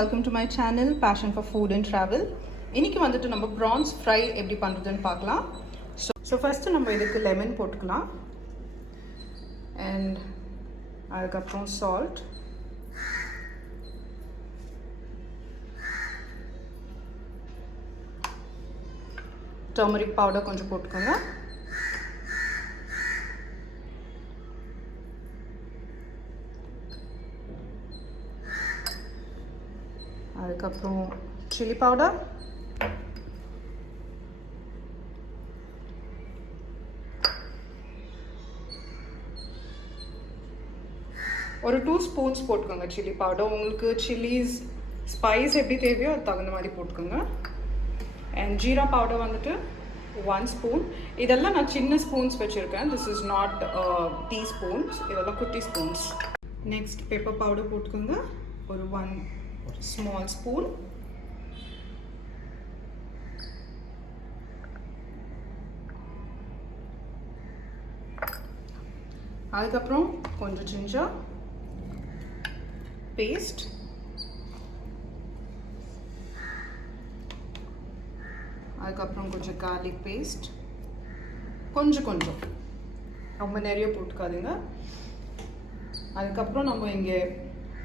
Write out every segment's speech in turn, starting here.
welcome to my channel Passion for Food and Travel. இன்னைக்கு வந்துட்டு நம்ம prawns fry எப்படி பண்றதுன்னு பார்க்கலாம். So first நம்ம இதுக்கு lemon போட்டுக்கலாம் and அதுக்கப்புறம் salt, turmeric powder கொஞ்சம் போட்டுக்கோங்க. அதுக்கப்புறம் chili powder, ஒரு 2 ஸ்பூன்ஸ் போட்டுக்கோங்க chili powder. உங்களுக்கு chilies ஸ்பைஸ் எப்படி தேவையோ அது தகுந்த மாதிரி போட்டுக்கோங்க. and ஜீரா பவுடர் வந்துட்டு 1 ஸ்பூன். இதெல்லாம் நான் சின்ன ஸ்பூன்ஸ் வச்சுருக்கேன். this is not teaspoons, இதெல்லாம் குட்டி ஸ்பூன்ஸ். நெக்ஸ்ட் பெப்பர் பவுடர் போட்டுக்கோங்க, ஒரு 1 small spoon. அதுக்கப்புறம் கொஞ்சம் ginger paste, அதுக்கப்புறம் கொஞ்சம் garlic paste, கொஞ்சம் ரொம்ப நிறைய போட்டுக்காதீங்க. அதுக்கப்புறம் நம்ம இங்கே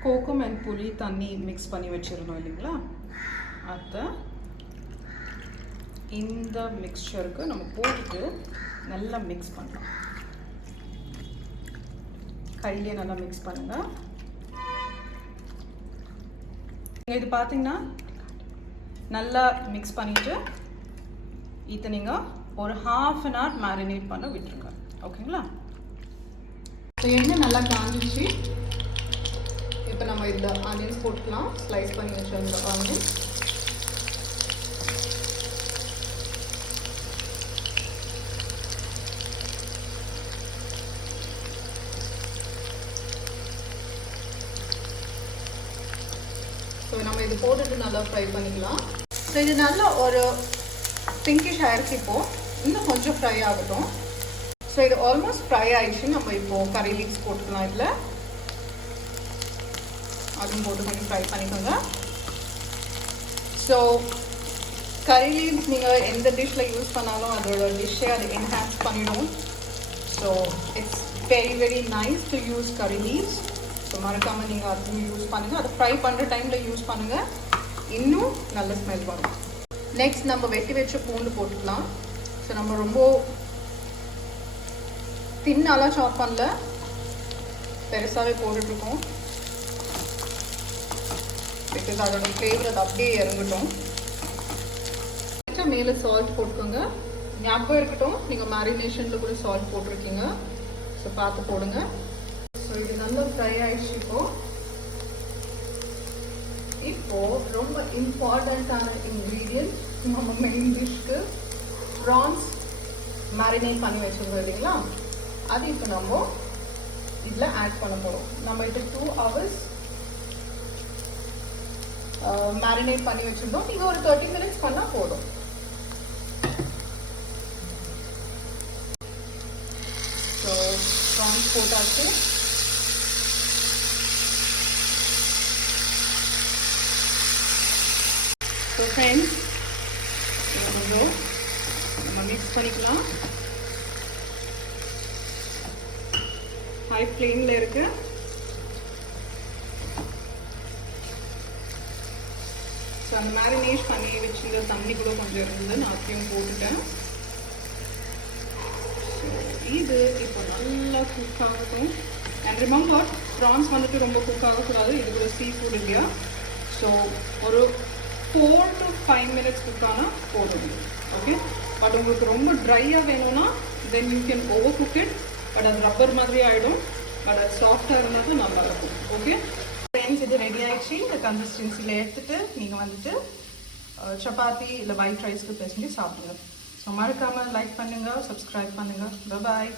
கோகம் அண்ட் புளி தண்ணி மிக்ஸ் பண்ணி வச்சிருந்தோம் இல்லைங்களா, அதை இந்த மிக்ஸ்சருக்கு நம்ம போட்டுட்டு நல்லா மிக்ஸ் பண்ணலாம். கையிலே நல்லா மிக்ஸ் பண்ணுங்க. இது பார்த்தீங்கன்னா நல்லா மிக்ஸ் பண்ணிட்டு இதை நீங்கள் ஒரு ½ an hour மேரினேட் பண்ண விட்டுருங்க. ஓகேங்களா? எண்ணெய் நல்லா காஞ்சிச்சு. இப்போ நம்ம இதில் ஆனியன்ஸ் போட்டுக்கலாம். ஸ்லைஸ் பண்ணி வச்சுருந்த ஆனியன், ஸோ நம்ம இது போட்டுட்டு நல்லா ஃப்ரை பண்ணிக்கலாம். ஸோ இது நல்லா ஒரு பிங்கிஷ் ஆயிடுச்சு. இப்போது இன்னும் கொஞ்சம் ஃப்ரை ஆகட்டும். ஸோ இது ஆல்மோஸ்ட் ஃப்ரை ஆயிடுச்சு. நம்ம இப்போது கறி லீவ்ஸ் போட்டுக்கலாம். இதில் அதுவும் போட்டு கொஞ்சம் ஃப்ரை பண்ணிக்கோங்க. ஸோ கறி லீவ்ஸ் நீங்கள் எந்த டிஷ்ஷில் யூஸ் பண்ணாலும் அதோட டிஷ்ஷை அது என்ஹான்ஸ் பண்ணிடும். So it's very nice to use கறி லீவ்ஸ். ஸோ மறக்காமல் நீங்கள் அதுவும் யூஸ் பண்ணுங்கள். அதை ஃப்ரை பண்ணுற டைமில் யூஸ் பண்ணுங்கள், இன்னும் நல்ல ஸ்மெல் வரும். நெக்ஸ்ட் நம்ம வெட்டி வச்ச பூண்டு போட்டுக்கலாம். ஸோ நம்ம ரொம்ப தின்னாலாம் சாப் பண்ணல, பெருசாகவே போட்டுட்ருக்கோம். பிகாஸ் அதோட ஃப்ளேவர் அது அப்படியே இறங்கட்டும். மேலே சால்ட் போட்டுக்கோங்க. ஞாபகம் இருக்கட்டும், நீங்கள் மேரினேஷனில் கூட சால்ட் போட்டிருக்கீங்க. ஸோ பார்த்து போடுங்க. ஸோ இது நல்லா ஃப்ரை ஆயிடுச்சு. இப்போது ரொம்ப இம்பார்ட்டண்ட்டான இன்க்ரீடியன்ட் நம்ம மெயின் டிஷ்க்கு ப்ரான்ஸ் மேரினேட் பண்ணி வச்சுருக்கோம் இல்லைங்களா, அது இப்போ நம்ம இதில் ஆட் பண்ண போகிறோம். நம்ம இது 2 hours மேரினேட் பண்ணி வச்சுருந்தோம். நீங்கள் ஒரு 30 minutes பண்ணால் போதும். ஸோ ப்ரான்ஸ் போட்டாச்சு. ஸோ ஃப்ரெண்ட்ஸ், நம்ம மிக்ஸ் பண்ணிக்கலாம். ஹை ஃப்ளேமில் இருக்குது. ஸோ அந்த மேரினேட் பண்ணி வச்சுருந்த தண்ணி கூட கொஞ்சம் இருந்தது, நான் அதையும் போட்டுட்டேன். ஸோ இது இப்போ நல்லா குக் ஆகட்டும். அண்ட் ரிமெம்பர், ப்ரான்ஸ் வந்துட்டு ரொம்ப குக் ஆகக்கூடாது, இது ஒரு சீ ஃபுட் இல்லையா. ஸோ ஒரு 4 to 5 minutes குக் ஆனால் போதும். ஓகே, பட் உங்களுக்கு ரொம்ப ட்ரையாக வேணும்னா then you can over cook it. But அது ரப்பர் மாதிரி ஆகிடும். பட் அது சாஃப்டாக இருந்தால் நல்லா இருக்கும். ஓகே ஃப்ரெண்ட்ஸ், இது ரெடி ஆகிடுச்சு. இந்த கன்சிஸ்டன்சியில் எடுத்துகிட்டு நீங்கள் வந்துட்டு சப்பாத்தி இல்லை ஒயிட் ரைஸ்க்கு பேசி சாப்பிடுங்க. ஸோ மறக்காமல் லைக் பண்ணுங்கள், சப்ஸ்கிரைப் பண்ணுங்கள். பாய்.